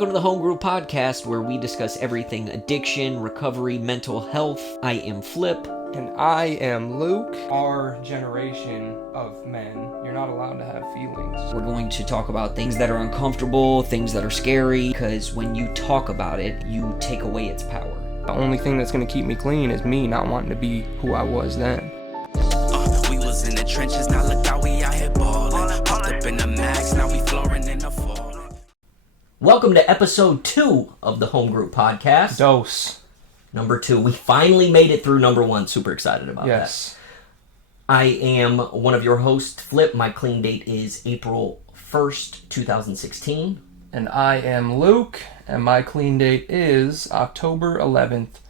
Welcome to the Home Group Podcast, where we discuss everything addiction, recovery, mental health. I am Flip. And I am Luke. Our generation of men, you're not allowed to have feelings. We're going to talk about things that are uncomfortable, things that are scary, because when you talk about it, you take away its power. The only thing that's going to keep me clean is me not wanting to be who I was then. We was in the trenches, now look how we out here ballin'. Popped up in the max, now we flooring in the fall. Welcome to episode 2 of the Home Group Podcast. Dose. Number 2. We finally made it through number 1. Super excited about that. Yes. I am one of your hosts, Flip. My clean date is April 1st, 2016. And I am Luke, and my clean date is October 11th,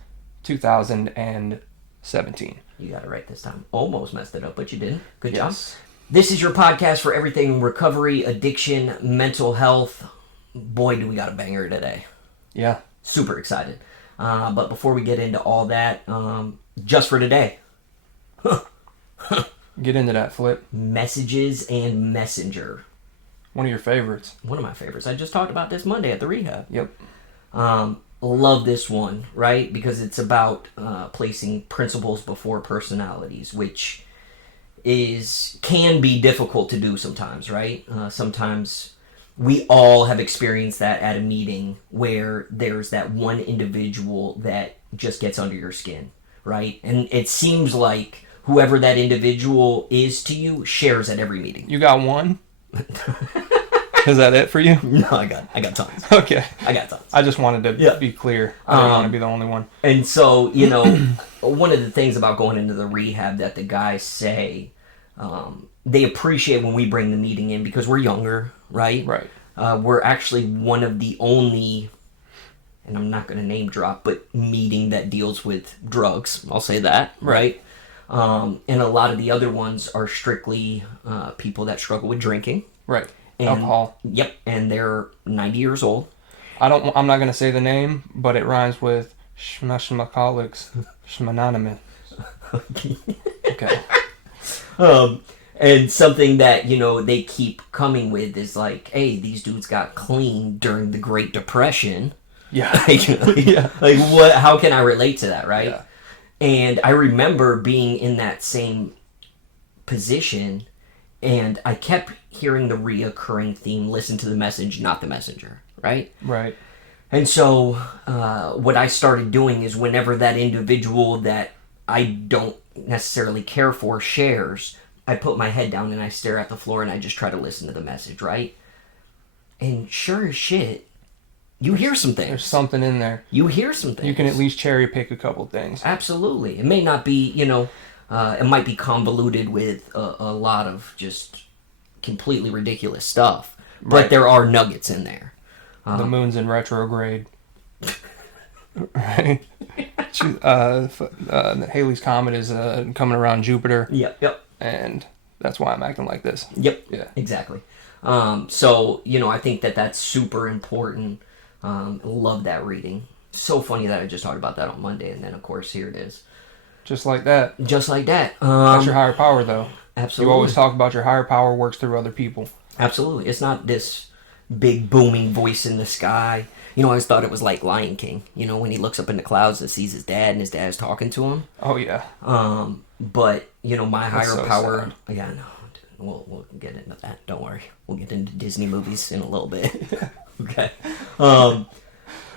2017. You got it right this time. Almost messed it up, but you didn't. Good Yes. job. This is your podcast for everything recovery, addiction, mental health. Boy, do we got a banger today. Yeah. Super excited. But before we get into all that, just for today. Get into that, Flip. Messages and Messenger. One of your favorites. One of my favorites. I just talked about this Monday at the rehab. Yep. Love this one, right? Because it's about placing principles before personalities, which can be difficult to do sometimes, right? Sometimes we all have experienced that at a meeting where there's that one individual that just gets under your skin, right? And it seems like whoever that individual is to you shares at every meeting. You got one? Is that it for you? No, I got tons. Okay. I got tons. I just wanted to be clear. I didn't want to be the only one. And so, one of the things about going into the rehab that the guys say, they appreciate when we bring the meeting in because we're younger, right? Right. We're actually one of the only, and I'm not going to name drop, but meeting that deals with drugs. I'll say that, right? And a lot of the other ones are strictly people that struggle with drinking. Right. And, alcohol. Yep, and they're 90 years old. I'm not going to say the name, but it rhymes with Schmashmaholics, Schmanonymous. Okay. And something that, they keep coming with is like, hey, these dudes got clean during the Great Depression. Yeah. Like, what? How can I relate to that, right? Yeah. And I remember being in that same position, and I kept hearing the reoccurring theme, listen to the message, not the messenger, right? Right. And so what I started doing is whenever that individual that I don't necessarily care for shares, I put my head down and I stare at the floor and I just try to listen to the message, right? And sure as shit, you hear some things. There's something in there. You hear some things. You can at least cherry pick a couple things. Absolutely. It may not be, it might be convoluted with a lot of just completely ridiculous stuff. But Right. there are nuggets in there. The moon's in retrograde. Right? Halley's Comet is coming around Jupiter. Yep. And that's why I'm acting like this. Yep. Yeah. Exactly. So, I think that that's super important. Love that reading. So funny that I just talked about that on Monday, and then, of course, here it is. Just like that. Just like that. That's your higher power, though. Absolutely. You always talk about your higher power works through other people. Absolutely. It's not this big booming voice in the sky. I always thought it was like Lion King. When he looks up in the clouds and sees his dad and his dad's talking to him. Oh, yeah. But, my higher so power... sad. Yeah, no. We'll get into that. Don't worry. We'll get into Disney movies in a little bit. Okay.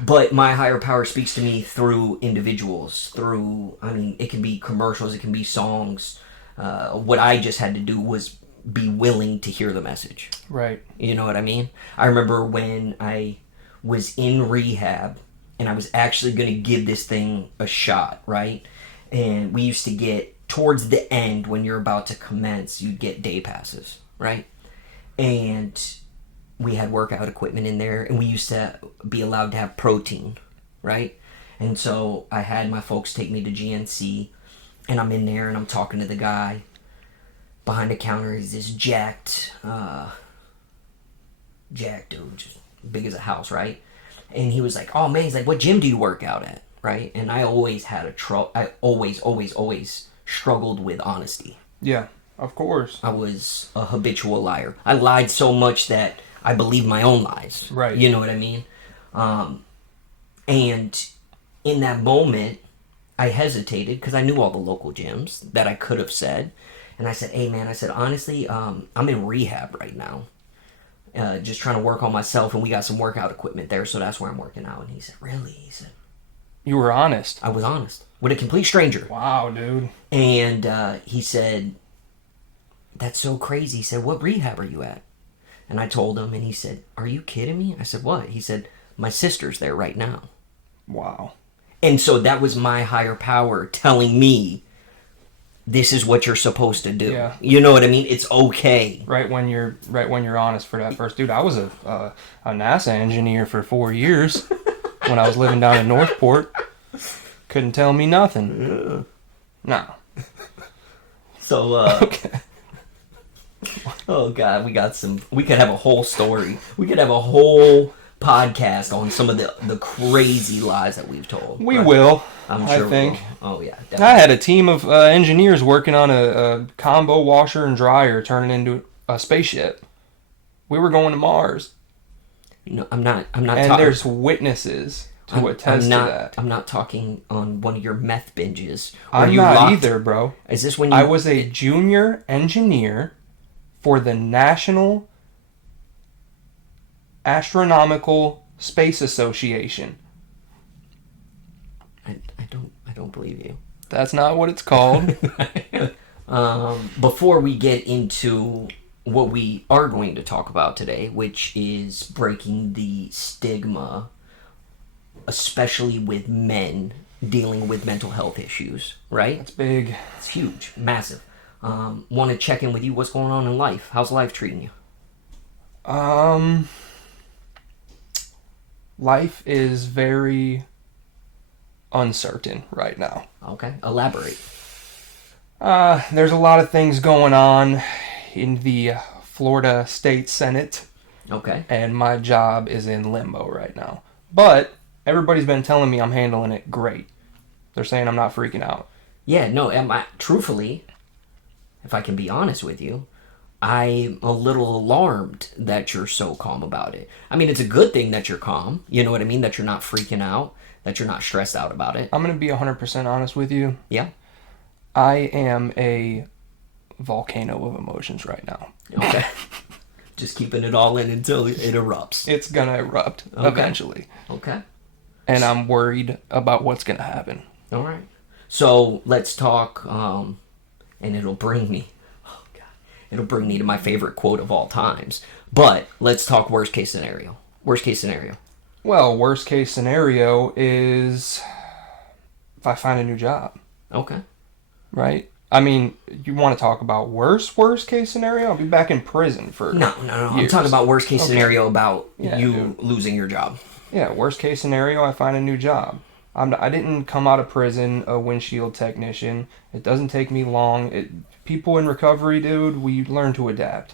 But my higher power speaks to me through individuals, it can be commercials, it can be songs. What I just had to do was be willing to hear the message. Right. You know what I mean? I remember when I was in rehab and I was actually going to give this thing a shot, right? And we used to get, towards the end, when you're about to commence, you'd get day passes, right? And we had workout equipment in there, and we used to be allowed to have protein, right? And so I had my folks take me to GNC, and I'm in there, and I'm talking to the guy. Behind the counter is this jacked dude, just big as a house, right? And he was like, oh man, he's like, what gym do you work out at, right? And I always had I always struggled with honesty. Yeah, of course. I was a habitual liar. I lied so much that I believed my own lies. Right. You know what I mean? And in that moment, I hesitated because I knew all the local gyms that I could have said. And I said, hey, man, I said, honestly, I'm in rehab right now. Just trying to work on myself, and we got some workout equipment there, so that's where I'm working out. And he said, really? He said... You were honest. I was honest. With a complete stranger. Wow, dude. And he said, that's so crazy. He said, what rehab are you at? And I told him, and he said, are you kidding me? I said, what? He said, my sister's there right now. Wow. And so that was my higher power telling me, this is what you're supposed to do. Yeah. You know what I mean? It's okay. Right when you're honest for that first. Dude, I was a NASA engineer for 4 years when I was living down in Northport. Couldn't tell me nothing. Yeah. No. So, Okay. Oh God, we could have a whole story. We could have a whole podcast on some of the crazy lies that we've told. We will. I'm sure I think. we will. Oh yeah, definitely. I had a team of engineers working on a combo washer and dryer turning into a spaceship. We were going to Mars. No, I'm not. And there's witnesses to attest to that. I'm not talking on one of your meth binges. I'm not either, bro. Is this when you... I was a junior engineer for the National Astronomical Space Association. I don't believe you. That's not what it's called. Before we get into what we are going to talk about today, which is breaking the stigma, especially with men dealing with mental health issues, right? That's big. It's huge, massive. Want to check in with you. What's going on in life? How's life treating you? Life is very uncertain right now. Okay, elaborate. There's a lot of things going on in the Florida State Senate. Okay. And my job is in limbo right now. But everybody's been telling me I'm handling it great. They're saying I'm not freaking out. Yeah, no, truthfully, if I can be honest with you, I'm a little alarmed that you're so calm about it. I mean, it's a good thing that you're calm. You know what I mean? That you're not freaking out. That you're not stressed out about it. I'm going to be 100% honest with you. Yeah. I am a volcano of emotions right now. Okay. Just keeping it all in until it erupts. It's going to erupt eventually. Okay. And I'm worried about what's going to happen. All right. So let's talk, and it'll bring me to my favorite quote of all times. But let's talk worst case scenario. Worst case scenario. Well, worst case scenario is if I find a new job. Okay. Right? I mean, you want to talk about worst case scenario? I'll be back in prison for No. years. I'm talking about worst case scenario about you dude. losing your job. Yeah, worst case scenario, I find a new job. I didn't come out of prison a windshield technician. It doesn't take me long. People in recovery, dude, we learn to adapt.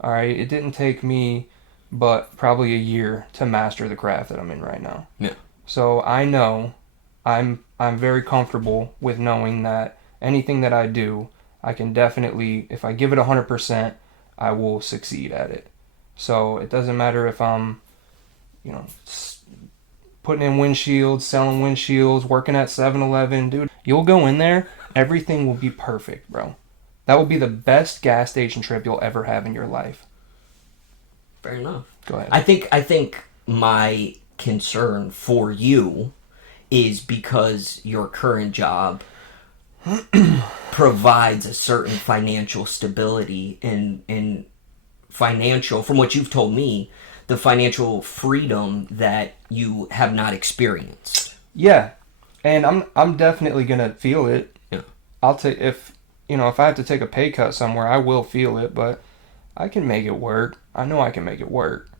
All right? It didn't take me but probably a year to master the craft that I'm in right now. Yeah. So I know I'm very comfortable with knowing that anything that I do, I can definitely, if I give it 100%, I will succeed at it. So it doesn't matter if I'm, putting in windshields, selling windshields, working at 7-Eleven, dude. You'll go in there, everything will be perfect, bro. That will be the best gas station trip you'll ever have in your life. Fair enough. Go ahead. I think my concern for you is because your current job provides a certain financial stability and financial, from what you've told me, the financial freedom that you have not experienced. Yeah, and I'm definitely gonna feel it. Yeah. I'll take if I have to take a pay cut somewhere, I will feel it, but I can make it work. I know I can make it work.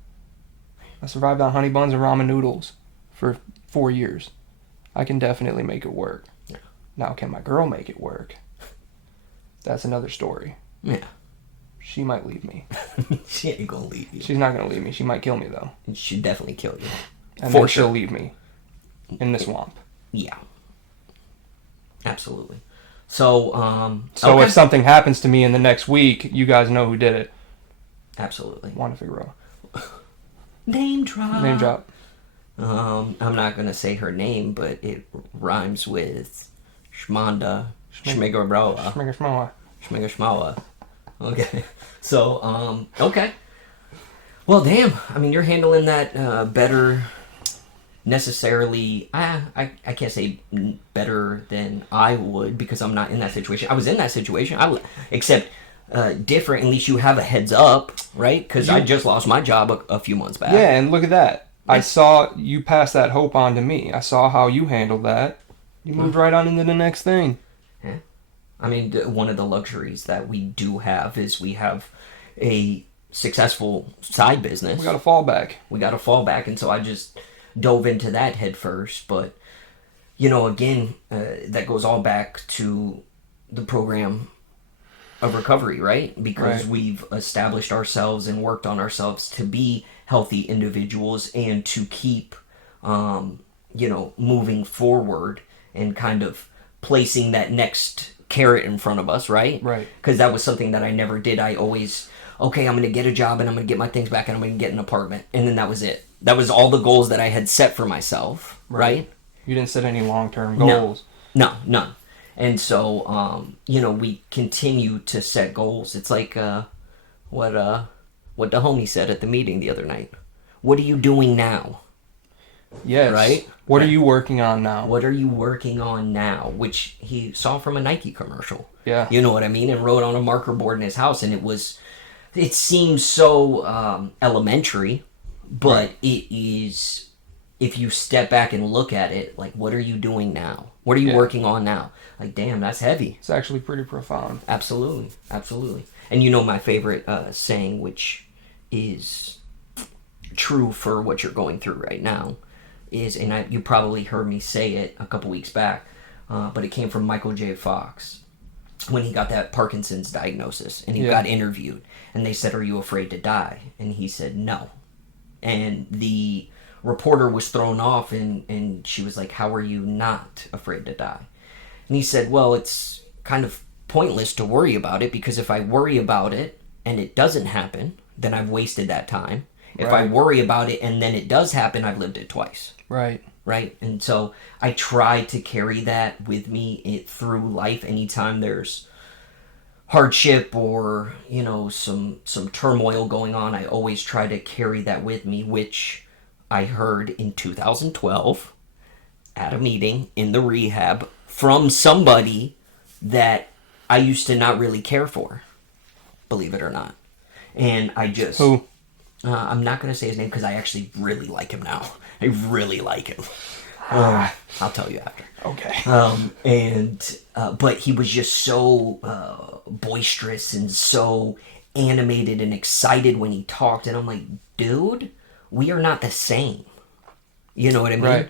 I survived on honey buns and ramen noodles for 4 years. I can definitely make it work. Yeah. Now, can my girl make it work? That's another story. Yeah. She might leave me. She ain't gonna leave you. She's not gonna leave me. She might kill me though. She'd definitely kill you. And For then sure. she'll leave me in the swamp. Yeah. Absolutely. So, So okay. if something happens to me in the next week, you guys know who did it. Absolutely. Wanda Figueroa. Name drop. Name drop. I'm not gonna say her name, but it rhymes with Shmanda, Shmigaroa, Schmigger Shmigaschmawa. Okay, so okay. Well, damn. I mean, you're handling that better. Necessarily, I can't say better than I would because I'm not in that situation. I was in that situation. Except different. At least you have a heads up, right? Because I just lost my job a few months back. Yeah, and look at that. I saw you pass that hope on to me. I saw how you handled that. You moved right on into the next thing. Yeah. I mean, one of the luxuries that we do have is we have a successful side business. We got a fallback. And so I just dove into that head first. But, you know, again, that goes all back to the program of recovery, right? Because we've established ourselves and worked on ourselves to be healthy individuals and to keep, moving forward and kind of placing that next carrot in front of us, right? Right. Because that was something that I never did. I always, okay, I'm going to get a job and I'm going to get my things back and I'm going to get an apartment. And then that was it. That was all the goals that I had set for myself, right? You didn't set any long-term goals. No, none. And so, we continue to set goals. It's like what the homie said at the meeting the other night. What are you doing now? Yes. Right? What are you working on now? What are you working on now? Which he saw from a Nike commercial. Yeah. You know what I mean? And wrote on a marker board in his house. And it seems so elementary, but it is, if you step back and look at it, like, what are you doing now? What are you working on now? Like, damn, that's heavy. It's actually pretty profound. Absolutely. And you know my favorite saying, which is true for what you're going through right now, is, and you probably heard me say it a couple weeks back, but it came from Michael J. Fox when he got that Parkinson's diagnosis, and he got interviewed, and they said, "Are you afraid to die?" And he said, "No." And the reporter was thrown off, and she was like, "How are you not afraid to die?" And he said, "Well, it's kind of pointless to worry about it, because if I worry about it and it doesn't happen, then I've wasted that time. If I worry about it and then it does happen, I've lived it twice." Right? And so I try to carry that with me through life. Anytime there's hardship or, some turmoil going on, I always try to carry that with me, which I heard in 2012 at a meeting in the rehab from somebody that I used to not really care for, believe it or not. And I just... Who? I'm not going to say his name because I actually really like him now. I really like him. I'll tell you after. Okay. But he was just so boisterous and so animated and excited when he talked. And I'm like, dude, we are not the same. You know what I mean?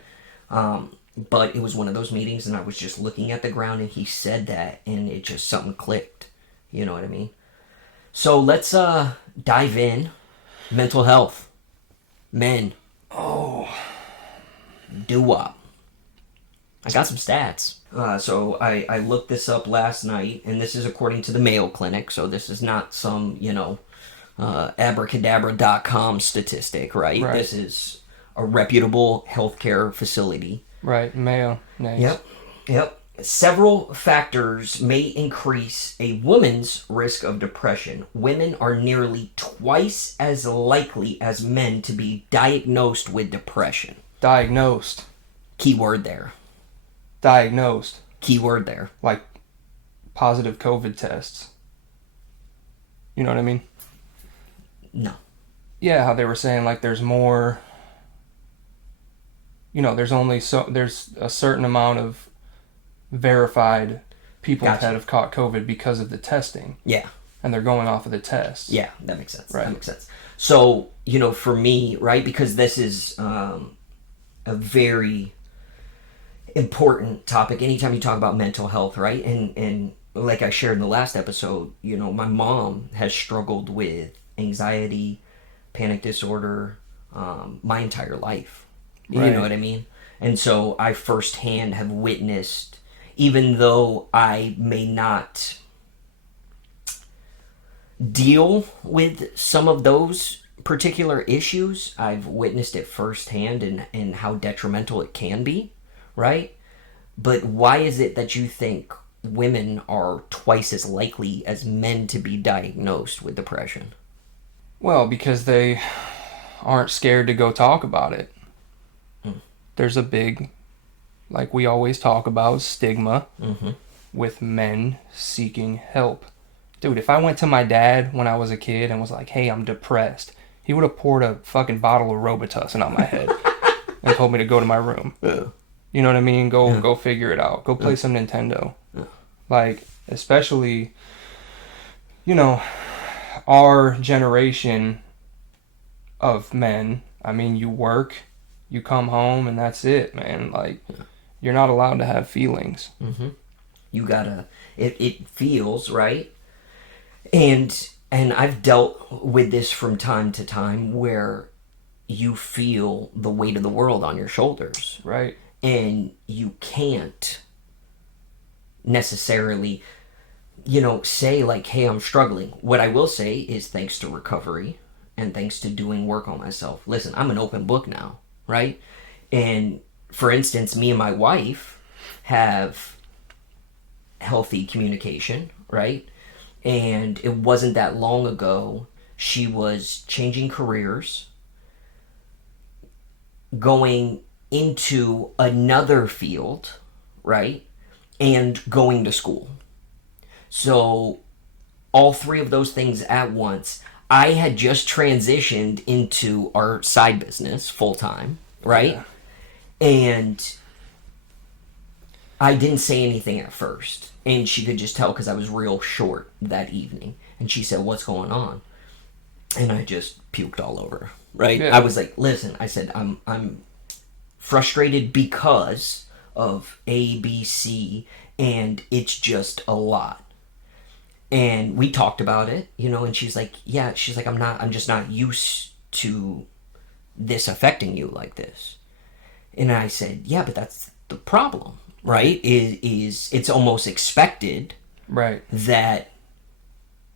Right. But it was one of those meetings and I was just looking at the ground and he said that and it just, something clicked. You know what I mean? So let's dive in. Mental health. Men. Oh. Doo-wop. I got some stats. So I looked this up last night, and this is according to the Mayo Clinic, so this is not some, abracadabra.com statistic, right? This is a reputable healthcare facility. Right, Mayo. Nice. Yep. Several factors may increase a woman's risk of depression. Women are nearly twice as likely as men to be diagnosed with depression. Diagnosed. Key word there. Diagnosed. Key word there. Like positive COVID tests. You know what I mean? No. Yeah, how they were saying like there's more... there's a certain amount of verified people that have caught COVID because of the testing. Yeah. And they're going off of the test. Yeah, that makes sense. Right. That makes sense. So, for me, right, because this is a very important topic. Anytime you talk about mental health, right? And like I shared in the last episode, my mom has struggled with anxiety, panic disorder, my entire life. Right. You know what I mean? And so I firsthand have witnessed, even though I may not deal with some of those particular issues, I've witnessed it firsthand and how detrimental it can be, right? But why is it that you think women are twice as likely as men to be diagnosed with depression? Well, because they aren't scared to go talk about it. There's a big, like we always talk about, stigma with men seeking help. Dude, if I went to my dad when I was a kid and was like, hey, I'm depressed, he would have poured a fucking bottle of Robitussin on my head and told me to go to my room. You know what I mean? Go figure it out. Go play some Nintendo. Like, especially, you know, our generation of men, I mean, you work, you come home, and that's it, man. Like, you're not allowed to have feelings. You gotta, it feels, right? And I've dealt with this from time to time where you feel the weight of the world on your shoulders. Right. And you can't necessarily, say like, hey, I'm struggling. What I will say is thanks to recovery and thanks to doing work on myself. Listen, I'm an open book now, right? And for instance, me and my wife have healthy communication, right? And it wasn't that long ago, she was changing careers, going into another field, right? And going to school. So all three of those things at once. I had just transitioned into our side business full time, right? Yeah. And I didn't say anything at first. And she could just tell because I was real short that evening. And she said, what's going on? And I just puked all over, right? Yeah. I was like, listen, I said, I'm frustrated because of A, B, C, and it's just a lot. And we talked about it, and she's like, I'm just not used to this affecting you like this. And I said, yeah, but that's the problem, right? Is it's almost expected, right, that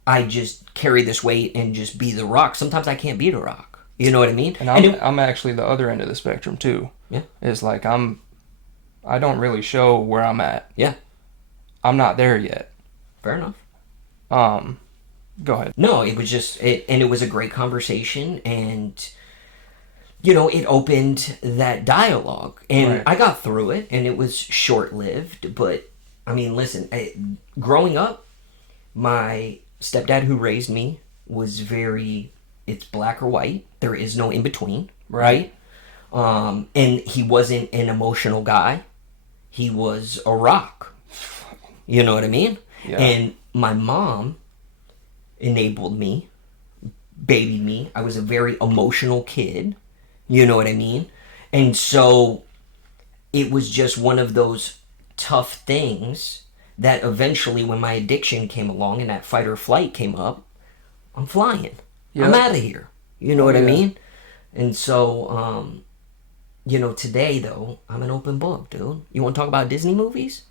I just carry this weight and just be the rock. Sometimes I can't be the rock. You know what I mean? And I'm actually the other end of the spectrum too. Yeah. It's like I don't really show where I'm at. Yeah. I'm not there yet. Fair enough. Go ahead. No, it was just, it was a great conversation, and, it opened that dialogue, and right. I got through it, and it was short-lived, but, I mean, listen, growing up, my stepdad who raised me was it's black or white, there is no in-between, right? And he wasn't an emotional guy, he was a rock, you know what I mean? Yeah. And my mom enabled me, babied me. I was a very emotional kid. You know what I mean? And so it was just one of those tough things that eventually when my addiction came along and that fight or flight came up, I'm flying. Yep. I'm out of here. You know what I mean? And so, today though, I'm an open book, dude. You want to talk about Disney movies?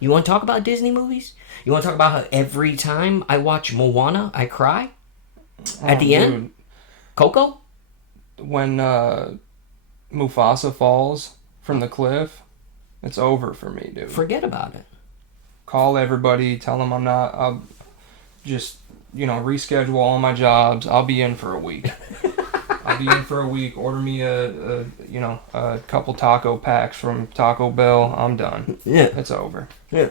You want to talk about Disney movies? You want to talk about how every time I watch Moana, I cry? At the end? Coco? When Mufasa falls from the cliff, it's over for me, dude. Forget about it. Call everybody, tell them I'll just, reschedule all my jobs. I'll be in for a week. Order me a couple taco packs from Taco Bell. I'm done. Yeah. It's over. Yeah.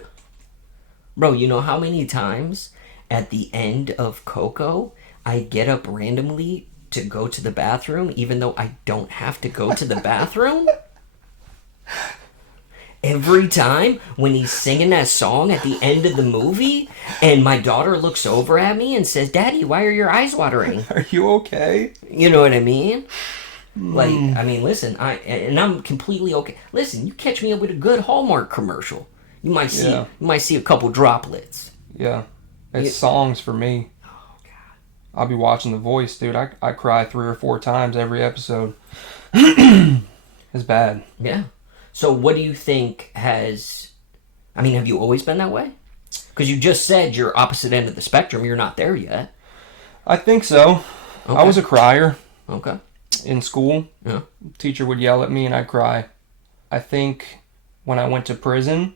Bro, you know how many times at the end of Coco I get up randomly to go to the bathroom even though I don't have to go to the bathroom? Every time when he's singing that song at the end of the movie and my daughter looks over at me and says, Daddy, why are your eyes watering? Are you okay? You know what I mean? Like, I mean, listen, I'm completely okay. Listen, you catch me up with a good Hallmark commercial. You might see a couple droplets. Yeah. It's songs for me. Oh, God. I'll be watching The Voice, dude. I cry 3 or 4 times every episode. It's bad. Yeah. So what do you think have you always been that way? Because you just said you're opposite end of the spectrum. You're not there yet. I think so. I was a crier Okay. in school. Yeah. Teacher would yell at me and I'd cry. I think when I went to prison,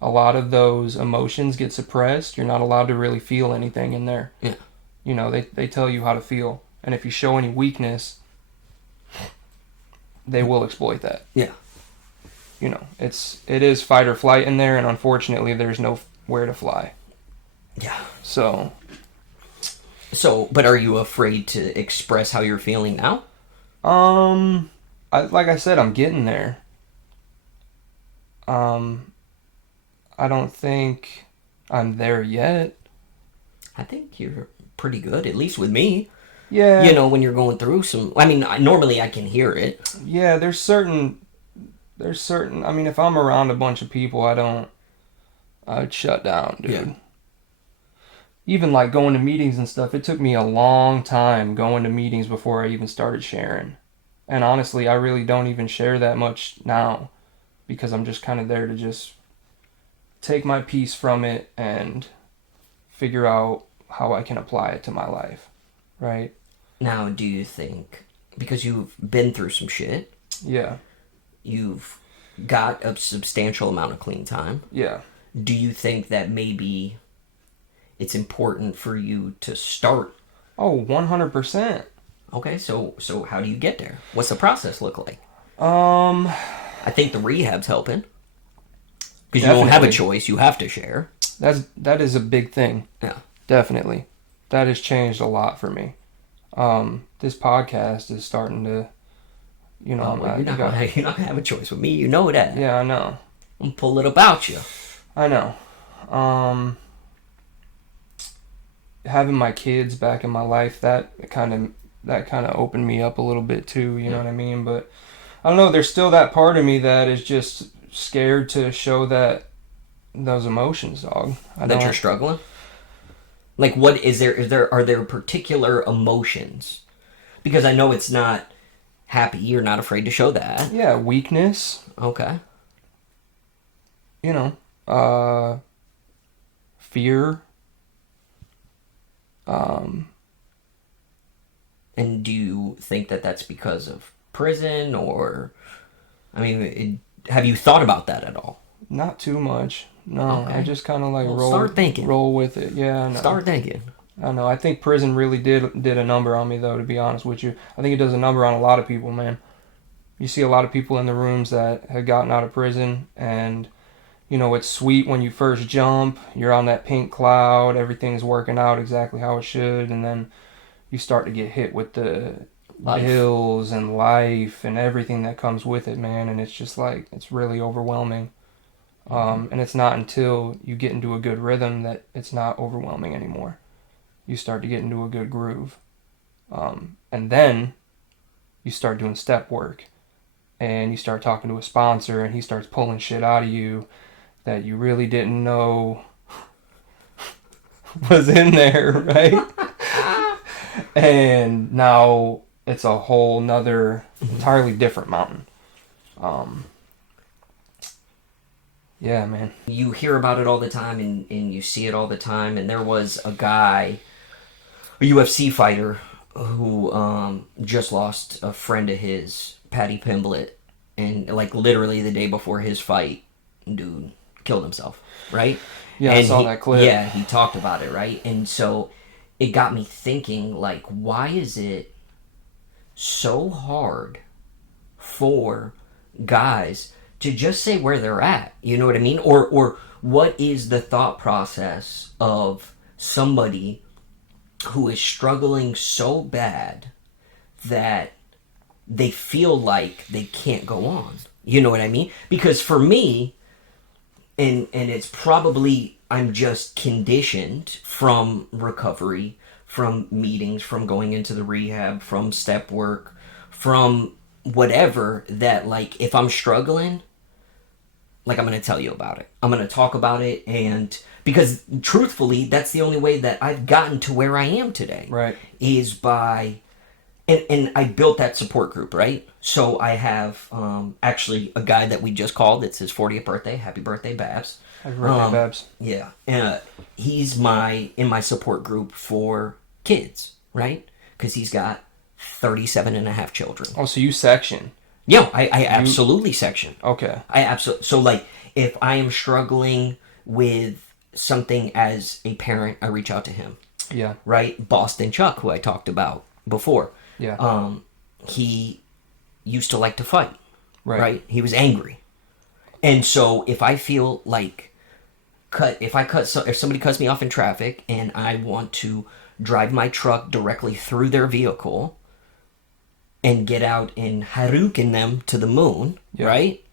a lot of those emotions get suppressed. You're not allowed to really feel anything in there. Yeah. You know, they tell you how to feel. And if you show any weakness, they will exploit that. Yeah. You know, it is fight or flight in there, and unfortunately there's nowhere to fly. Yeah. So, but are you afraid to express how you're feeling now? like I said, I'm getting there. I don't think I'm there yet. I think you're pretty good, at least with me. Yeah. You know, when you're going through some... I mean, normally I can hear it. Yeah, there's certain... I mean, if I'm around a bunch of people, I'd shut down, dude. Yeah. Even like going to meetings and stuff, it took me a long time going to meetings before I even started sharing. And honestly, I really don't even share that much now because I'm just kind of there to just take my piece from it and figure out how I can apply it to my life, right? Now, do you think, because you've been through some shit, Yeah. you've got a substantial amount of clean time, Yeah. do you think that maybe it's important for you to start? Oh, 100%. Okay, so how do you get there? What's the process look like? I I think the rehab's helping. Because you don't have a choice, you have to share. That is a big thing. Yeah. Definitely. That has changed a lot for me. This podcast is starting to, you know, Well, you're not gonna have a choice with me, you know that. Yeah, I know. I'm pull it about you. I know. Having my kids back in my life, that kind of opened me up a little bit too, you know what I mean? But I don't know, there's still that part of me that is just scared to show those emotions, dog. That you're struggling? Like, what are there particular emotions? Because I know it's not happy, you're not afraid to show that. Yeah, weakness. Okay. You know, fear. And do you think that that's because of prison, or, I mean, have you thought about that at all? Not too much. No, Okay. I just kind of like roll with it. Yeah, I know. Start thinking. I know. I think prison really did a number on me, though, to be honest with you. I think it does a number on a lot of people, man. You see a lot of people in the rooms that had gotten out of prison, and, you know, it's sweet when you first jump. You're on that pink cloud. Everything's working out exactly how it should, and then you start to get hit with the bills and life and everything that comes with it, man. And it's just like, it's really overwhelming. And it's not until you get into a good rhythm that it's not overwhelming anymore. You start to get into a good groove. And then you start doing step work. And you start talking to a sponsor, and he starts pulling shit out of you that you really didn't know was in there, right? And now it's a whole nother, entirely different mountain. Yeah, man. You hear about it all the time, and you see it all the time, and there was a guy, a UFC fighter, who just lost a friend of his, Paddy Pimblett, and like literally the day before his fight, dude killed himself, right? Yeah, and I saw that clip. Yeah, he talked about it, right? And so it got me thinking, like, why is it so hard for guys to just say where they're at? You know what I mean? Or what is the thought process of somebody who is struggling so bad that they feel like they can't go on? You know what I mean? Because for me, and it's probably, I'm just conditioned from recovery, from meetings, from going into the rehab, from step work, from whatever, that like, if I'm struggling, like, I'm going to tell you about it. I'm going to talk about it, and because truthfully, that's the only way that I've gotten to where I am today. Right. Is by, and I built that support group, right? So I have actually a guy that we just called. It's his 40th birthday. Happy birthday, Babs. Happy birthday, Babs. Yeah. He's in my support group for kids, right? because he's got 37 and a half children. Oh, so you section. Yeah, I absolutely section. Okay. I absolutely. So, like, if I am struggling with something as a parent, I reach out to him. Yeah. Right? Boston Chuck, who I talked about before. Yeah. He used to like to fight. Right. He was angry. And so if I feel like if somebody cuts me off in traffic and I want to drive my truck directly through their vehicle and get out and Haruken them to the moon, right?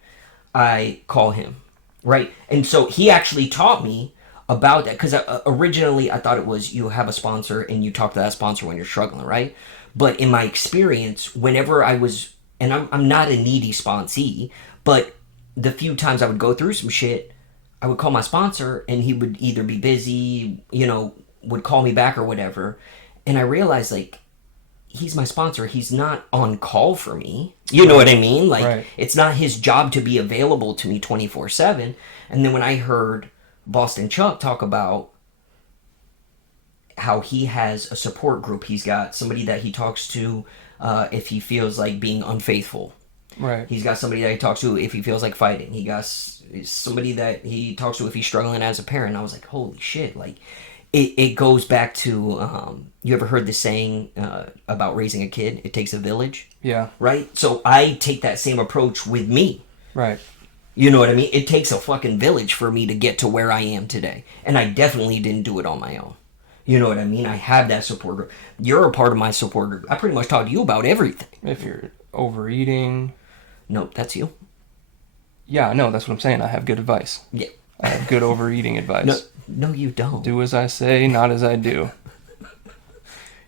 I call him, right? And so he actually taught me about that, because originally I thought it was you have a sponsor and you talk to that sponsor when you're struggling, right? But in my experience, whenever I was, and I'm not a needy sponsee, but the few times I would go through some shit, I would call my sponsor and he would either be busy, would call me back or whatever. And I realized, like, he's my sponsor. He's not on call for me. You know what I mean? Like, It's not his job to be available to me 24/7. And then when I heard Boston Chuck talk about how he has a support group, he's got somebody that he talks to if he feels like being unfaithful. Right. He's got somebody that he talks to if he feels like fighting. He got somebody that he talks to if he's struggling as a parent. I was like, holy shit. Like, it goes back to, you ever heard the saying about raising a kid? It takes a village. Yeah. Right? So I take that same approach with me. Right. You know what I mean? It takes a fucking village for me to get to where I am today. And I definitely didn't do it on my own. You know what I mean? I have that support group. You're a part of my support group. I pretty much talk to you about everything. If you're overeating. No, that's you. Yeah, no, that's what I'm saying. I have good advice. Yeah. I have good overeating advice. No, you don't. Do as I say, not as I do.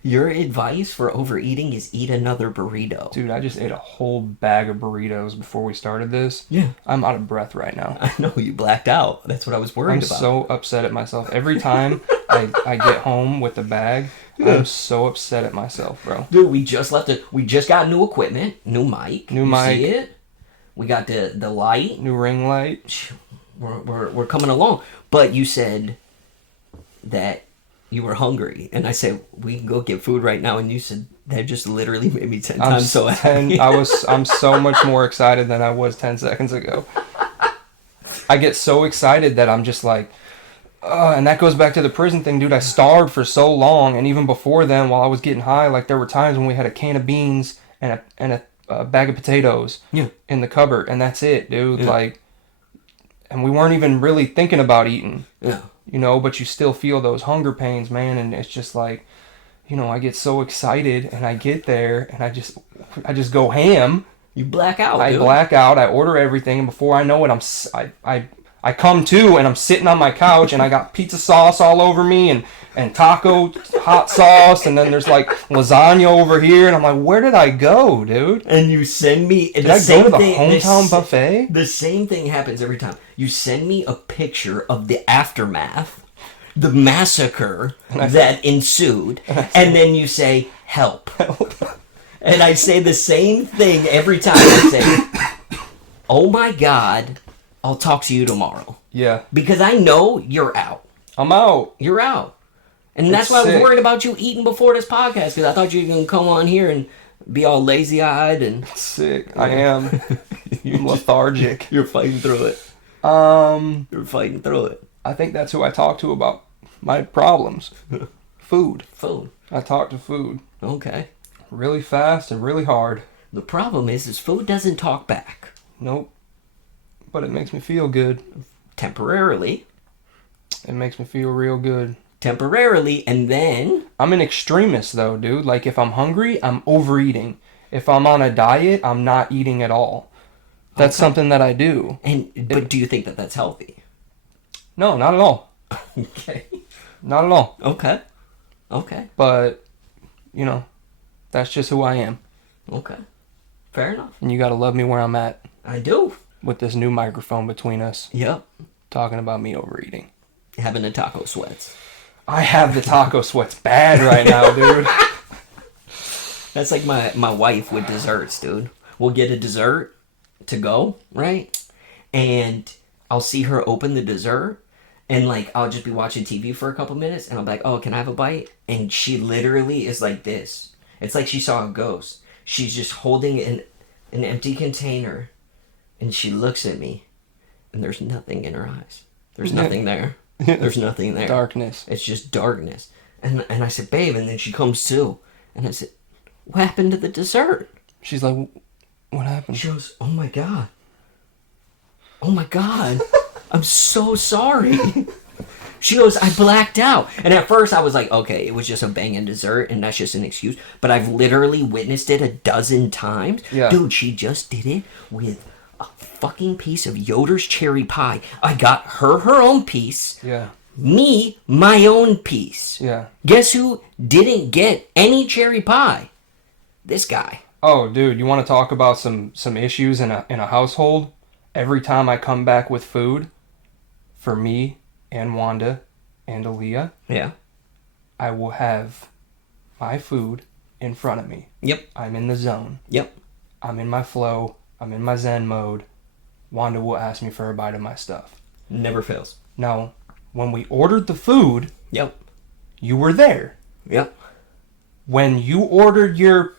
Your advice for overeating is eat another burrito. Dude, I just ate a whole bag of burritos before we started this. Yeah. I'm out of breath right now. I know, you blacked out. That's what I was worried about. I'm so upset at myself. Every time I get home with the bag, I'm so upset at myself, bro. Dude, we just got new equipment, new mic. New mic. See it? We got the light. New ring light. We're coming along. But you said that you were hungry, and I said we can go get food right now, and you said that just literally made me 10 times so happy. I'm so much more excited than I was 10 seconds ago. I get so excited that I'm just like, and that goes back to the prison thing, dude. I starved for so long, and even before then, while I was getting high, like there were times when we had a can of beans and a bag of potatoes in the cupboard, and that's it, dude. Yeah. Like, and we weren't even really thinking about eating. Yeah. But you still feel those hunger pains, man, and it's just like, I get so excited, and I get there, and I just go ham. You black out, I dude. black out, I order everything, and before I know it, I come to, and I'm sitting on my couch, and I got pizza sauce all over me, and taco hot sauce, and then there's like lasagna over here, and I'm like, where did I go, dude? And you send me... Did I go to the hometown buffet? The same thing happens every time. You send me a picture of the aftermath, the massacre that ensued, and then you say, help. And I say the same thing every time. I say, oh my God, I'll talk to you tomorrow. Yeah. Because I know you're out. I'm out. You're out. And that's why I was worried about you eating before this podcast, because I thought you were going to come on here and be all lazy-eyed and... Sick. I am. I'm lethargic. You're fighting through it. You're fighting through it. I think that's who I talk to about my problems. Food. I talk to food. Okay. Really fast and really hard. The problem is food doesn't talk back. Nope. But it makes me feel good. Temporarily. It makes me feel real good. Temporarily, and then... I'm an extremist, though, dude. Like, if I'm hungry, I'm overeating. If I'm on a diet, I'm not eating at all. That's something that I do. But do you think that that's healthy? No, not at all. Okay. Not at all. Okay. But, that's just who I am. Okay. Fair enough. And you gotta love me where I'm at. I do. With this new microphone between us. Yep. Talking about me overeating. Having the taco sweats. I have the taco sweats bad right now, dude. That's like my wife with desserts, dude. We'll get a dessert to go, right? And I'll see her open the dessert, and like I'll just be watching TV for a couple minutes, and I'll be like, oh, can I have a bite? And she literally is like this. It's like she saw a ghost. She's just holding an empty container, and she looks at me, and there's nothing in her eyes. There's nothing there. There's nothing there. Darkness. It's just darkness. And I said, babe, and then she comes to, and I said, what happened to the dessert? She's like, what happened? She goes, oh my God. Oh my God. I'm so sorry. She goes, I blacked out. And at first I was like, okay, it was just a banging dessert and that's just an excuse. But I've literally witnessed it a dozen times. Yeah. Dude, she just did it with a fucking piece of Yoder's cherry pie. I got her own piece. Yeah. Me, my own piece. Yeah. Guess who didn't get any cherry pie? This guy. Oh, dude, you want to talk about some issues in a household? Every time I come back with food for me and Wanda and Aaliyah, Yeah. I will have my food in front of me. Yep. I'm in the zone. Yep. I'm in my flow. I'm in my zen mode. Wanda will ask me for a bite of my stuff. Never fails. Now, when we ordered the food, Yep. you were there. Yep. When you ordered your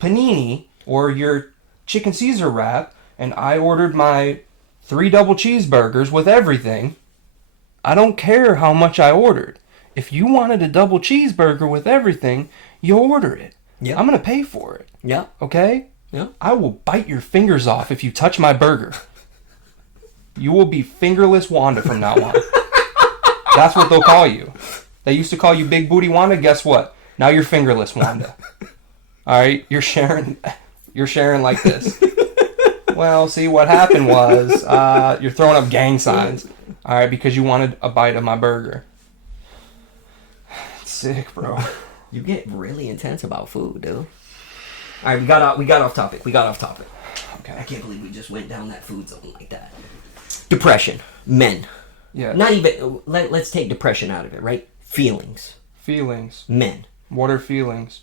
panini or your chicken Caesar wrap, and I ordered my 3 double cheeseburgers with everything, I don't care how much I ordered. If you wanted a double cheeseburger with everything, you order it. Yep. I'm going to pay for it. Yep. Okay? Yep. I will bite your fingers off if you touch my burger. You will be fingerless Wanda from now on. That's what they'll call you. They used to call you Big Booty Wanda. Guess what? Now you're fingerless Wanda. All right? You're sharing like this. Well, see, what happened was you're throwing up gang signs. All right, because you wanted a bite of my burger. It's sick, bro. You get really intense about food, dude. All right, we got off topic. Okay. I can't believe we just went down that food zone like that. Depression, men. Yeah. Not even. Let's take depression out of it, right? Feelings, Feelings. men. What are feelings?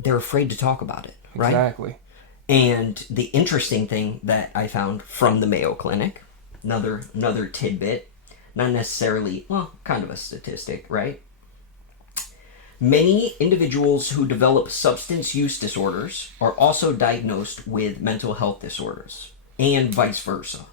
They're afraid to talk about it, right? Exactly. And the interesting thing that I found from the Mayo Clinic, another tidbit, not necessarily, well, kind of a statistic, right? Many individuals who develop substance use disorders are also diagnosed with mental health disorders, and vice versa.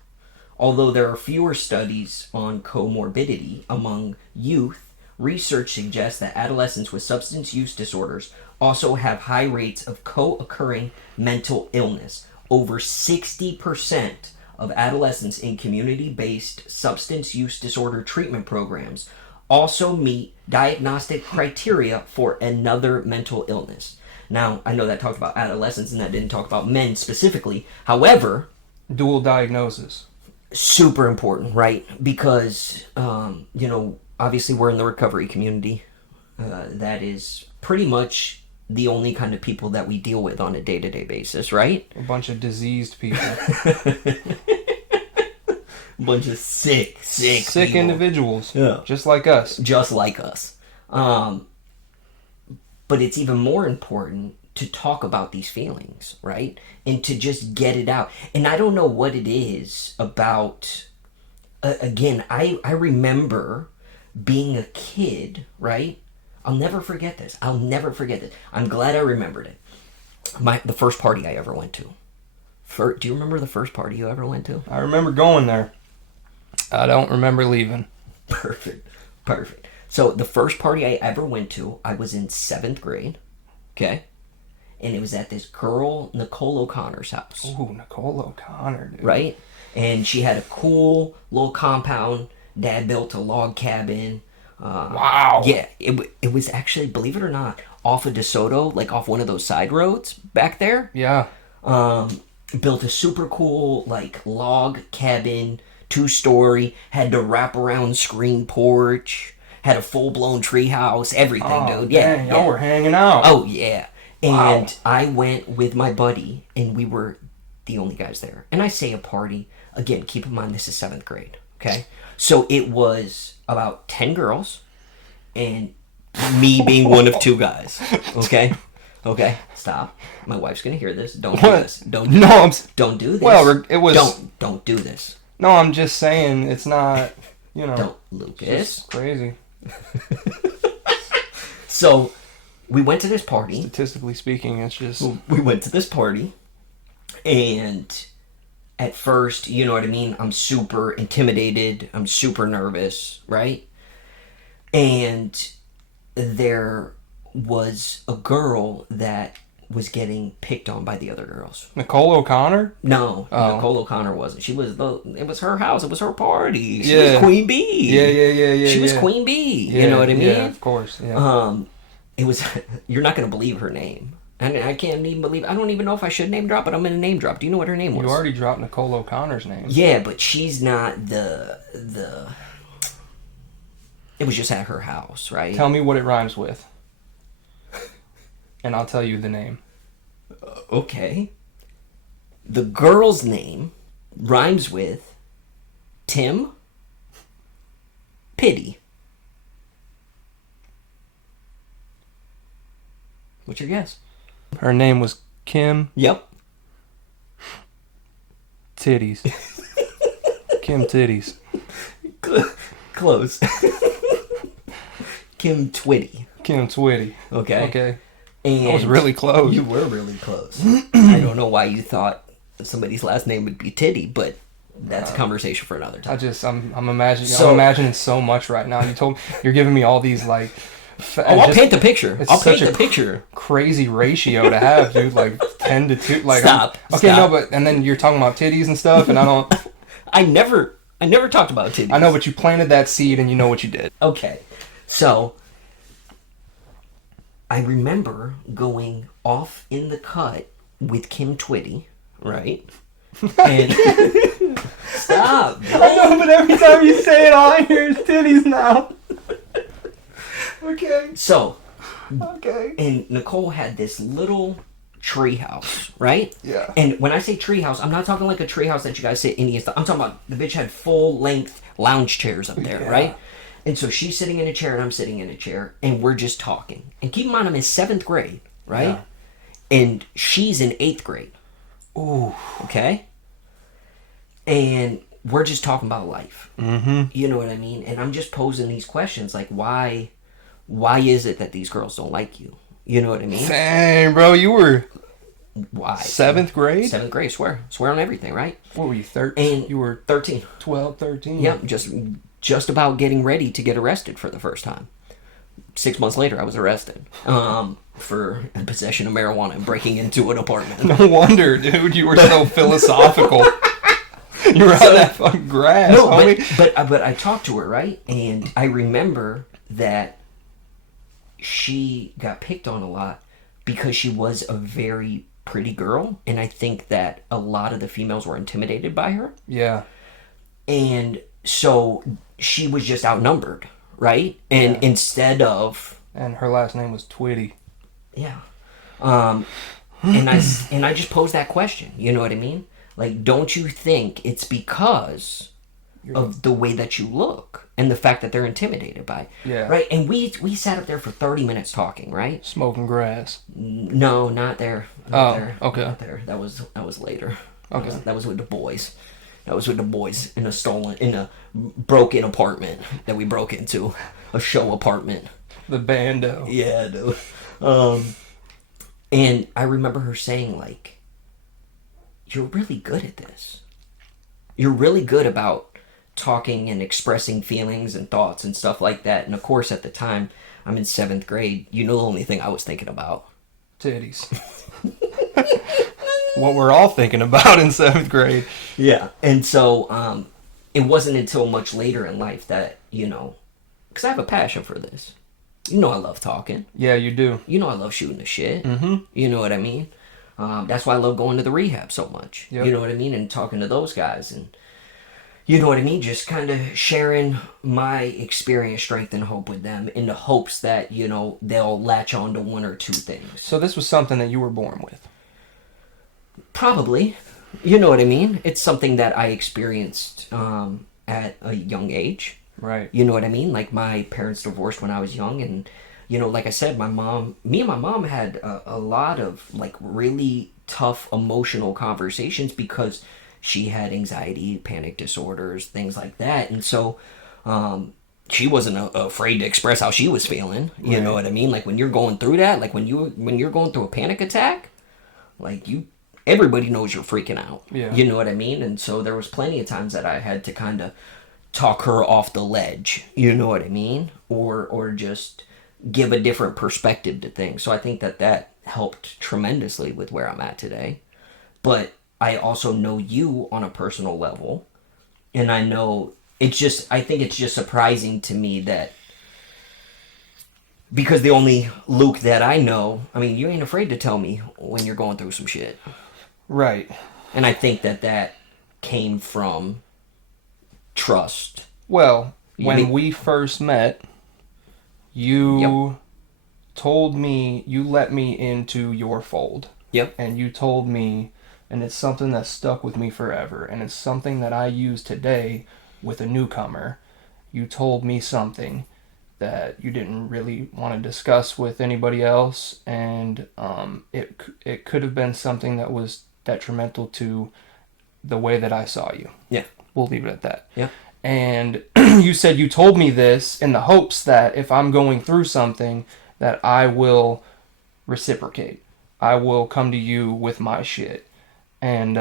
Although there are fewer studies on comorbidity among youth, research suggests that adolescents with substance use disorders also have high rates of co-occurring mental illness. Over 60% of adolescents in community-based substance use disorder treatment programs also meet diagnostic criteria for another mental illness. Now, I know that talked about adolescents and that didn't talk about men specifically. However, Dual diagnosis. super important, right? Because, obviously we're in the recovery community. That is pretty much the only kind of people that we deal with on a day-to-day basis, right? A bunch of diseased people. Bunch of sick people. Individuals. Yeah. Just like us. Just like us. But it's even more important to talk about these feelings, right? And to just get it out. And I don't know what it is about... again, I remember being a kid, right? I'll never forget this. I'm glad I remembered it. The first party I ever went to. Do you remember the first party you ever went to? I remember going there. I don't remember leaving. Perfect. So the first party I ever went to, I was in 7th grade. Okay? And it was at this girl, Nicole OConnor's house. Ooh, Nicole OConnor, dude. Right? And she had a cool little compound. Dad built a log cabin. Wow. Yeah, it was actually, believe it or not, off of DeSoto, like off one of those side roads back there. Yeah. Built a super cool, like, log cabin, 2-story, had the wraparound screen porch, had a full-blown treehouse, everything, dude. Yeah, dang, y'all were hanging out. Oh, yeah. And Wow. I went with my buddy, and we were the only guys there. And I say a party, again, keep in mind this is 7th grade, okay? So it was about 10 girls, and me being one of 2 guys, okay? Okay, stop. My wife's gonna hear this. Don't do What? this. Don't do this. Well, it was... Don't do this. No, I'm just saying, it's not, Don't, it's Lucas. just crazy. So, we went to this party. Statistically speaking, it's just... We went to this party, and at first, you know what I mean, I'm super intimidated, I'm super nervous, right? And there was a girl that was getting picked on by the other girls. Nicole OConnor? No, Oh. Nicole OConnor wasn't. It was her house. It was her party. She Yeah. was Queen Bee. Yeah. She was Queen Bee. Yeah, You know what I mean? Yeah, of course. Yeah. It was. You're not gonna believe her name. And I can't even believe. I don't even know if I should name drop, but I'm gonna name drop. Do you know what her name was? You already dropped Nicole O'Connor's name. Yeah, but she's not the. It was just at her house, right? Tell me what it rhymes with, and I'll tell you the name. Okay. The girl's name rhymes with Tim Pity. What's your guess? Her name was Kim Yep. Titties. Kim Titties. Close. Kim Twitty. Kim Twitty. Okay. Okay. And I was really close. You were really close. I don't know why you thought somebody's last name would be Titty, but that's a conversation for another time. I'm imagining so much right now. You're giving me all these like. I'll paint the picture. It's I'll paint such the picture. Crazy ratio to have, dude. Like 10 to 2. Like Stop. Okay, Stop. no, but and then you're talking about titties and stuff, and I don't. I never talked about titties. I know, but you planted that seed, and you know what you did. Okay, so I remember going off in the cut with Kim Twitty, right? And stop. I know, but every time you say it, all I hear is titties now. Okay. So, Okay. and Nicole had this little treehouse, right? Yeah. And when I say treehouse, I'm not talking like a treehouse that you guys sit in and stuff. I'm talking about the bitch had full length lounge chairs up there, Yeah. right? And so she's sitting in a chair and I'm sitting in a chair and we're just talking. And keep in mind, I'm in 7th grade, right? Yeah. And she's in 8th grade. Ooh. Okay? And we're just talking about life. Mm-hmm. You know what I mean? And I'm just posing these questions like, why is it that these girls don't like you? You know what I mean? Dang, bro, you were Why? 7th grade? 7th grade, swear on everything, right? What were you, 13? And You were 13. 12, 13? Yep, just about getting ready to get arrested for the first time. 6 months later, I was arrested for possession of marijuana and breaking into an apartment. No wonder, dude, you were so philosophical. You were on that fucking grass, No, homie. but I talked to her, right? And I remember that she got picked on a lot because she was a very pretty girl, and I think that a lot of the females were intimidated by her. Yeah. And so she was just outnumbered, right? And Yeah. instead of And her last name was Twitty. yeah, and I just posed that question. You know what I mean? Like, don't you think it's because of the way that you look and the fact that they're intimidated by it? Yeah. Right? And we sat up there for 30 minutes talking, right? Smoking grass. No, not there. Oh, there. okay. Not there. That was later. Okay. That was with the boys. That was with the boys in a broken apartment that we broke into, a show apartment. The bando. Yeah, dude. And I remember her saying, like, you're really good at this. You're really good about talking and expressing feelings and thoughts and stuff like that. And of course, at the time, I'm in 7th grade. You know the only thing I was thinking about. Titties. What we're all thinking about in 7th grade. Yeah. And so it wasn't until much later in life that, you know, because I have a passion for this. You know I love talking. Yeah, you do. You know I love shooting the shit. Mm-hmm. You know what I mean? That's why I love going to the rehab so much. Yep. You know what I mean? And talking to those guys. And you know what I mean? Just kind of sharing my experience, strength, and hope with them in the hopes that, you know, they'll latch on to one or two things. So this was something that you were born with. Probably. You know what I mean? It's something that I experienced at a young age. Right. You know what I mean? Like, my parents divorced when I was young, and, you know, like I said, me and my mom had a lot of, like, really tough emotional conversations because she had anxiety, panic disorders, things like that. And so she wasn't afraid to express how she was feeling. You know what I mean? Like when you're going through that, like when you're going through a panic attack, like everybody knows you're freaking out. Yeah. You know what I mean? And so there was plenty of times that I had to kind of talk her off the ledge. You know what I mean? Or just give a different perspective to things. So I think that helped tremendously with where I'm at today. But I also know you on a personal level, and I know I think it's just surprising to me that, because the only Luke that I know, I mean, you ain't afraid to tell me when you're going through some shit. Right. And I think that came from trust. Well, when we first met, you told me, you let me into your fold. Yep. And you told me, and it's something that stuck with me forever, and it's something that I use today with a newcomer. You told me something that you didn't really want to discuss with anybody else, and it could have been something that was detrimental to the way that I saw you. Yeah. We'll leave it at that. Yeah. And you said you told me this in the hopes that if I'm going through something, that I will reciprocate. I will come to you with my shit. And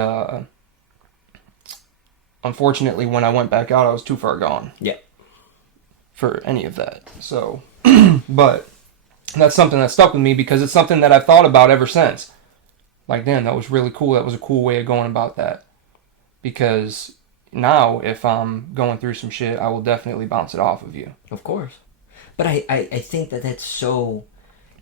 unfortunately, when I went back out, I was too far gone. Yeah. For any of that. So, but that's something that stuck with me because it's something that I've thought about ever since. Like, damn, that was really cool. That was a cool way of going about that. Because now, if I'm going through some shit, I will definitely bounce it off of you. Of course. But I think that's so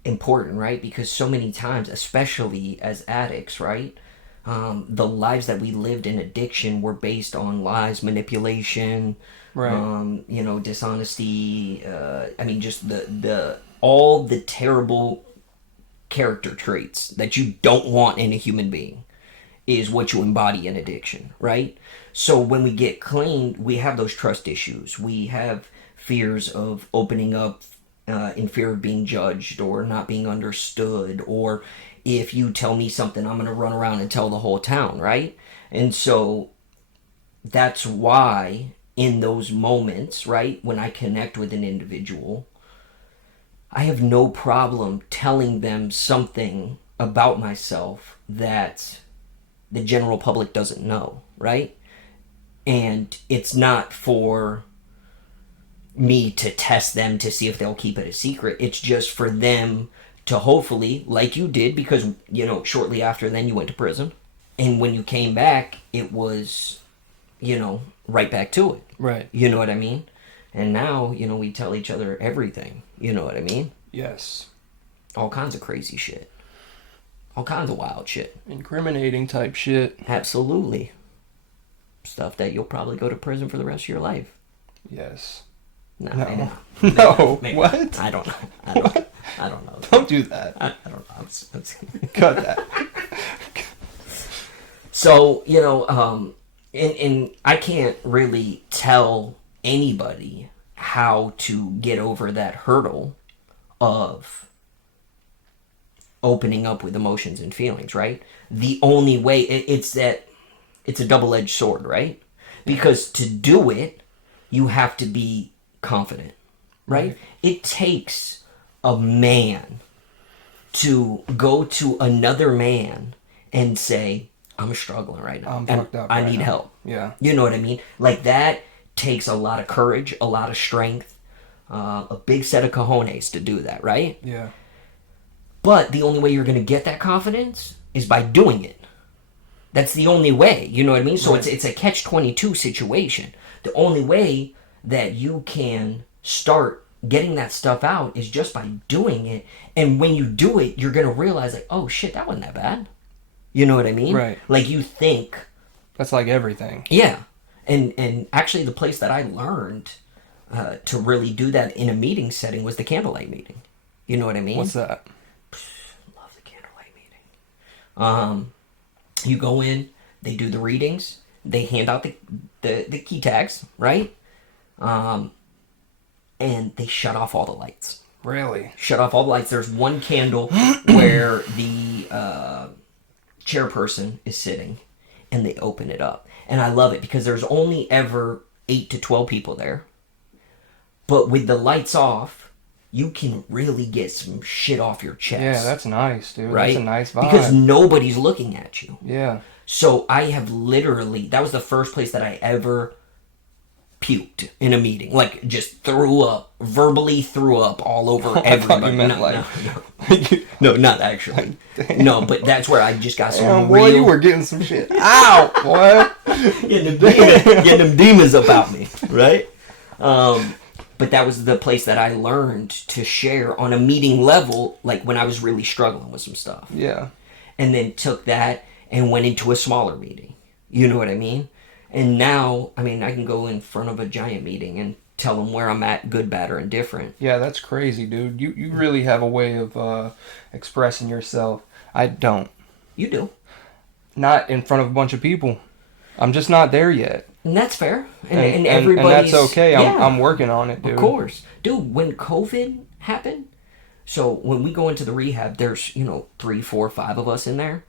important, right? Because so many times, especially as addicts, right? The lives that we lived in addiction were based on lies, manipulation, right? Dishonesty. I mean, just all the terrible character traits that you don't want in a human being is what you embody in addiction, right? So when we get clean, we have those trust issues. We have fears of opening up in fear of being judged or not being understood, or if you tell me something, I'm going to run around and tell the whole town, right? And so that's why in those moments, right, when I connect with an individual, I have no problem telling them something about myself that the general public doesn't know, right? And it's not for me to test them to see if they'll keep it a secret. It's just for them to hopefully, like you did, because, shortly after then you went to prison. And when you came back, it was, right back to it. Right. You know what I mean? And now, we tell each other everything. You know what I mean? Yes. All kinds of crazy shit. All kinds of wild shit. Incriminating type shit. Absolutely. Stuff that you'll probably go to prison for the rest of your life. Yes. No. No. Maybe. What? I don't know. I don't know. Don't do that. I don't know. Cut that. So, and I can't really tell anybody how to get over that hurdle of opening up with emotions and feelings, right? The only way, it's a double-edged sword, right? Because to do it, you have to be confident, right? It takes a man to go to another man and say, I'm struggling right now. I'm fucked up. I need help. Yeah. You know what I mean? Like, that takes a lot of courage, a lot of strength, a big set of cojones to do that, right? Yeah. But the only way you're going to get that confidence is by doing it. That's the only way, you know what I mean? So right. it's a catch-22 situation. The only way that you can start getting that stuff out is just by doing it. And when you do it, you're going to realize, like, oh shit, that wasn't that bad. You know what I mean? Right. Like, you think. That's like everything. Yeah. And actually the place that I learned to really do that in a meeting setting was the candlelight meeting. You know what I mean? What's that? Love the candlelight meeting. You go in, they do the readings, they hand out the key tags, right? And they shut off all the lights. Really? Shut off all the lights. There's one candle where the chairperson is sitting, and they open it up. And I love it because there's only ever 8 to 12 people there. But with the lights off, you can really get some shit off your chest. Yeah, that's nice, dude. Right? That's a nice vibe. Because nobody's looking at you. Yeah. So I have literally, that was the first place that I ever puked in a meeting. Like, just verbally threw up all over everybody. I thought you meant no, not actually. No, but that's where I just got some Damn, boy, you were getting some shit. Ow, boy. getting them demons about me, right? But that was the place that I learned to share on a meeting level, like when I was really struggling with some stuff. Yeah. And then took that and went into a smaller meeting. You know what I mean? And now, I mean, I can go in front of a giant meeting and tell them where I'm at, good, bad, or indifferent. Yeah, that's crazy, dude. You really have a way of expressing yourself. I don't. You do. Not in front of a bunch of people. I'm just not there yet. And that's fair. And everybody's... that's okay. Yeah, I'm working on it, dude. Of course. Dude, when COVID happened, so when we go into the rehab, there's, 3, 4, 5 of us in there.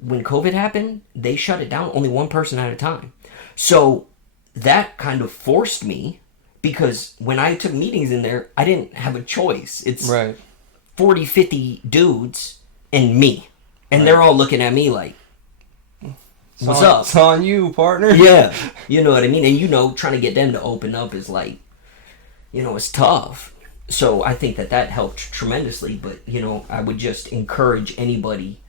When COVID happened, they shut it down, only one person at a time. So that kind of forced me, because when I took meetings in there, I didn't have a choice. It's right. 40, 50 dudes and me. And they're all looking at me like, what's up? It's on you, partner. Yeah. You know what I mean? And, trying to get them to open up is like, it's tough. So I think that helped tremendously. But, I would just encourage anybody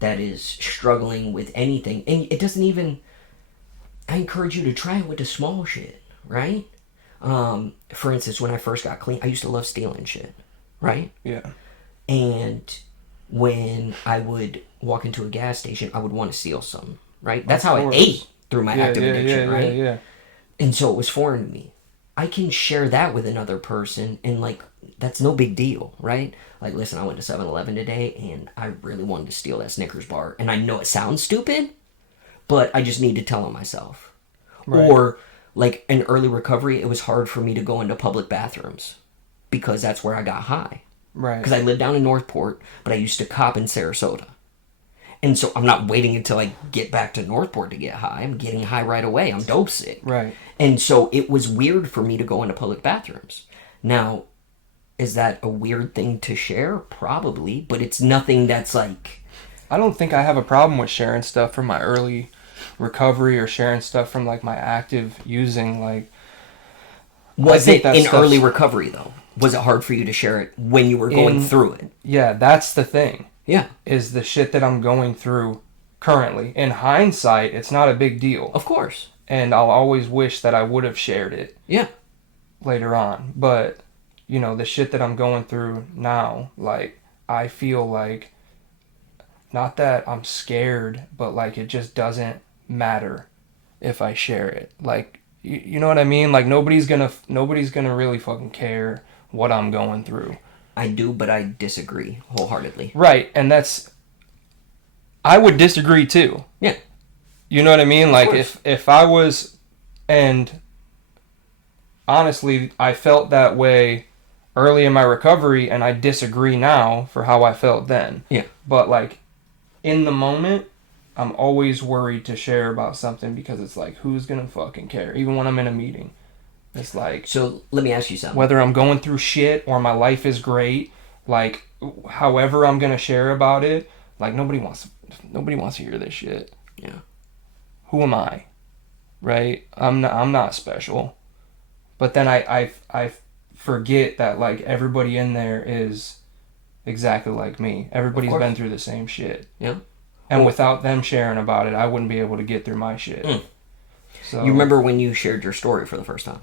that is struggling with anything. And it doesn't even... I encourage you to try it with the small shit, right? For instance, when I first got clean, I used to love stealing shit, right? Yeah. And when I would walk into a gas station, I would want to steal something, right? That's how I ate through my active addiction, right? Yeah. And so it was foreign to me. I can share that with another person, and, that's no big deal, right? Like, listen, I went to 7-Eleven today, and I really wanted to steal that Snickers bar. And I know it sounds stupid, but I just need to tell on myself. Right. Or, like, in early recovery, it was hard for me to go into public bathrooms because that's where I got high. Right. Because I lived down in Northport, but I used to cop in Sarasota. And so I'm not waiting until I get back to Northport to get high. I'm getting high right away. I'm dope sick. Right. And so it was weird for me to go into public bathrooms. Now, is that a weird thing to share? Probably. But it's nothing that's like... I don't think I have a problem with sharing stuff from my early recovery or sharing stuff from, my active using, Was it in early recovery, though? Was it hard for you to share it when you were going through it? Yeah, that's the thing. Yeah. Is the shit that I'm going through currently. In hindsight, it's not a big deal. Of course. And I'll always wish that I would have shared it. Yeah. Later on. But, the shit that I'm going through now, I feel like, not that I'm scared, but, it just doesn't matter if I share it. You know what I mean? Nobody's gonna really fucking care what I'm going through. I do, but I disagree wholeheartedly. Right, and I would disagree too. Yeah. You know what I mean? If I was, and honestly, I felt that way early in my recovery, and I disagree now for how I felt then. Yeah. But in the moment, I'm always worried to share about something because it's who's gonna fucking care? Even when I'm in a meeting. It's So let me ask you something. Whether I'm going through shit or my life is great, however I'm gonna share about it, nobody wants to hear this shit. Yeah. Who am I? Right? I'm not special. But then I forget that everybody in there is exactly like me. Everybody's been through the same shit. Yeah. And without them sharing about it, I wouldn't be able to get through my shit. So, you remember when you shared your story for the first time?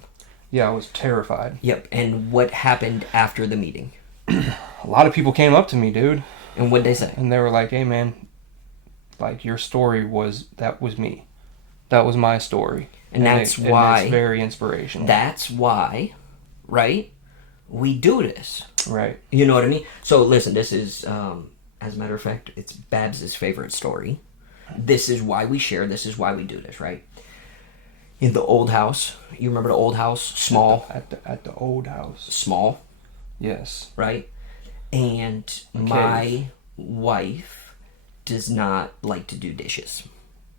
Yeah, I was terrified. Yep. And what happened after the meeting? A lot of people came up to me, dude. And what'd they say? And they were like, hey, man, your story that was me. That was my story. And that's why... it's very inspirational. That's why, right, we do this. Right. You know what I mean? So, listen, this is, as a matter of fact, it's Babs' favorite story. This is why we share. This is why we do this, right? In the old house. You remember the old house? Small. At the old house. Small. Yes. Right? And my wife does not like to do dishes.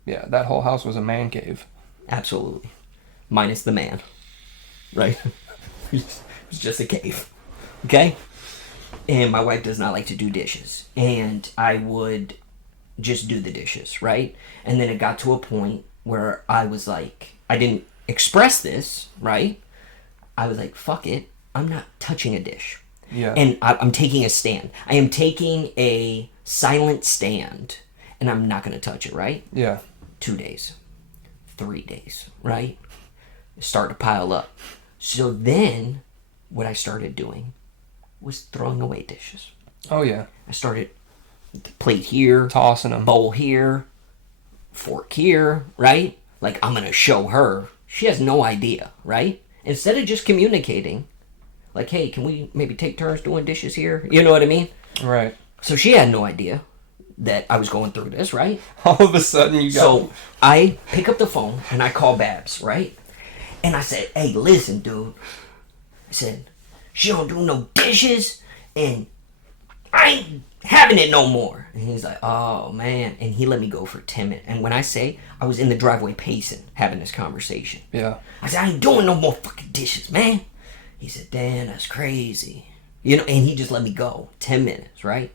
Yeah, that whole house was a man cave. Absolutely. Minus the man. Right? It was just a cave. Okay? And my wife does not like to do dishes. And I would just do the dishes, right? And then it got to a point where I was like, I didn't express this, right? I was like, fuck it. I'm not touching a dish. Yeah. And I'm taking a stand. I am taking a silent stand. And I'm not going to touch it, right? Yeah. 2 days. 3 days, right? Start to pile up. So then, what I started doing was throwing away dishes. Oh, yeah. I started plate here, Tossing them. bowl here, fork here, right? Like, I'm going to show her. She has no idea, right? Instead of just communicating, like, hey, can we maybe take turns doing dishes here? You know what I mean? Right. So she had no idea that I was going through this, right? All of a sudden you got... So I pick up the phone and I call Babs, right? And I said, hey, listen, dude. I said, she don't do no dishes and I ain't having it no more. And he's like, oh, man. And he let me go for 10 minutes. And when I say I was in the driveway pacing, having this conversation. Yeah. I said, I ain't doing no more fucking dishes, man. He said, Dan, that's crazy. You know, and he just let me go. 10 minutes, right?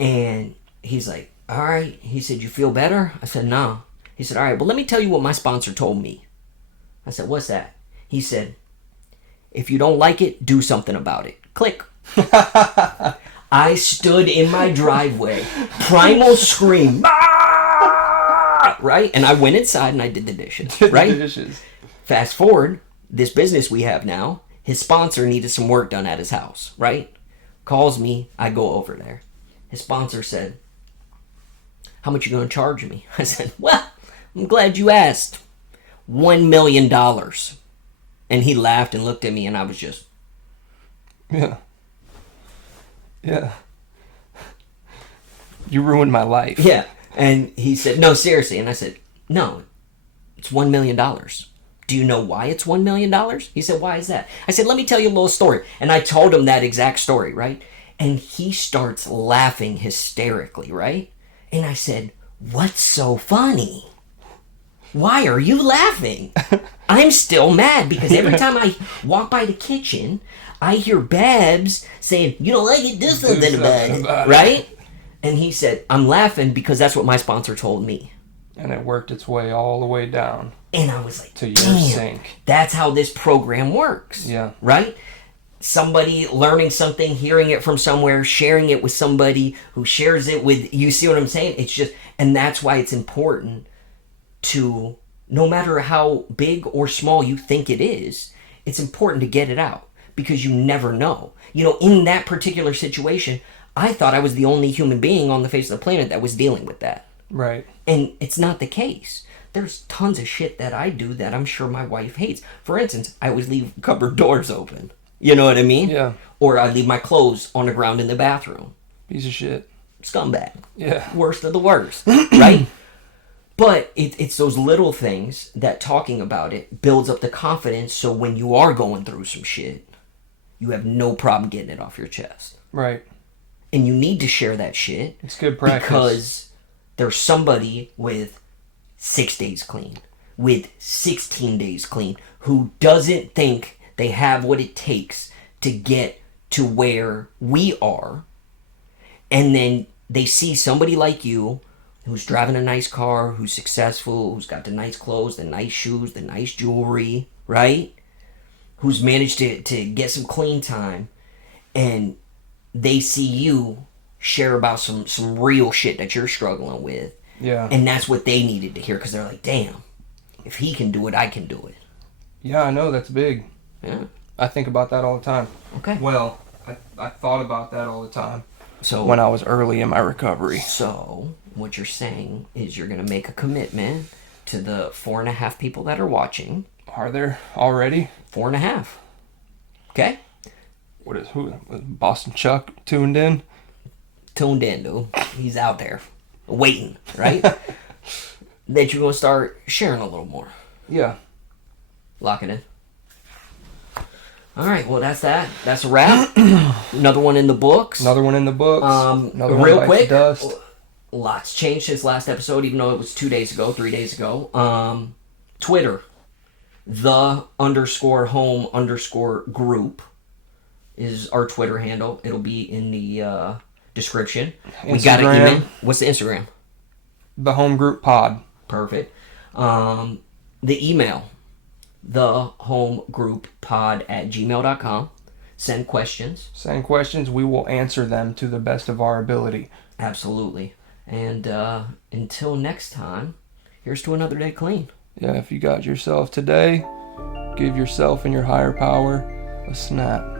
And he's like, all right. He said, you feel better? I said, no. He said, all right, well, let me tell you what my sponsor told me. I said, what's that? He said, if you don't like it, do something about it. Click. I stood in my driveway. Primal scream. Ah! Right? And I went inside and I did the dishes. Right? The dishes. Fast forward, this business we have now, his sponsor needed some work done at his house. Right? Calls me. I go over there. His sponsor said, how much you going to charge me? I said, well, I'm glad you asked. $1 million. And he laughed and looked at me and I was just... Yeah. Yeah. You ruined my life. Yeah. And he said, no, seriously. And I said, no, it's $1 million. Do you know why it's $1 million? He said, why is that? I said, let me tell you a little story. And I told him that exact story, right? And he starts laughing hysterically, right? And I said, what's so funny? Why are you laughing? I'm still mad because every time I walk by the kitchen, I hear Babs saying, you don't like it, do something about it, right? And he said, I'm laughing because that's what my sponsor told me. And it worked its way all the way down. And I was like, to your damn, sink. That's how this program works. Yeah. Right? Somebody learning something, hearing it from somewhere, sharing it with somebody who shares it with, you see what I'm saying? It's just, and that's why it's important to, no matter how big or small you think it is, it's important to get it out because you never know. You know, in that particular situation, I thought I was the only human being on the face of the planet that was dealing with that. Right. And it's not the case. There's tons of shit that I do that I'm sure my wife hates. For instance, I always leave cupboard doors open. You know what I mean? Yeah. Or I leave my clothes on the ground in the bathroom. Piece of shit. Scumbag. Yeah. Worst of the worst. Right? But it's those little things that talking about it builds up the confidence so when you are going through some shit, you have no problem getting it off your chest. Right. And you need to share that shit. It's good practice. Because there's somebody with 6 days clean, with 16 days clean, who doesn't think they have what it takes to get to where we are. And then they see somebody like you who's driving a nice car, who's successful, who's got the nice clothes, the nice shoes, the nice jewelry, right? Who's managed to get some clean time. And they see you share about some real shit that you're struggling with. Yeah. And that's what they needed to hear because they're like, damn, if he can do it, I can do it. Yeah, I know. That's big. Yeah. I think about that all the time. Okay. Well, I thought about that all the time. So when I was early in my recovery. So what you're saying is you're going to make a commitment to the 4.5 people that are watching. Are there already? 4.5. Okay? Who? Boston Chuck tuned in? Tuned in, dude. He's out there waiting, right? That you're going to start sharing a little more. Yeah. Lock it in. All right, well, that's that. That's a wrap. Another one in the books. Another one in the books. Another one real bites quick, dust. Lots changed since last episode, even though it was 2 days ago, 3 days ago. Twitter. the_home_group is our Twitter handle. It'll be in the description. We got an email. What's the Instagram? The Home Group Pod. Perfect. The email, thehomegroupPod@gmail.com. Send questions. Send questions. We will answer them to the best of our ability. Absolutely. And until next time, here's to another day clean. Yeah, if you got yourself today, give yourself and your higher power a snap.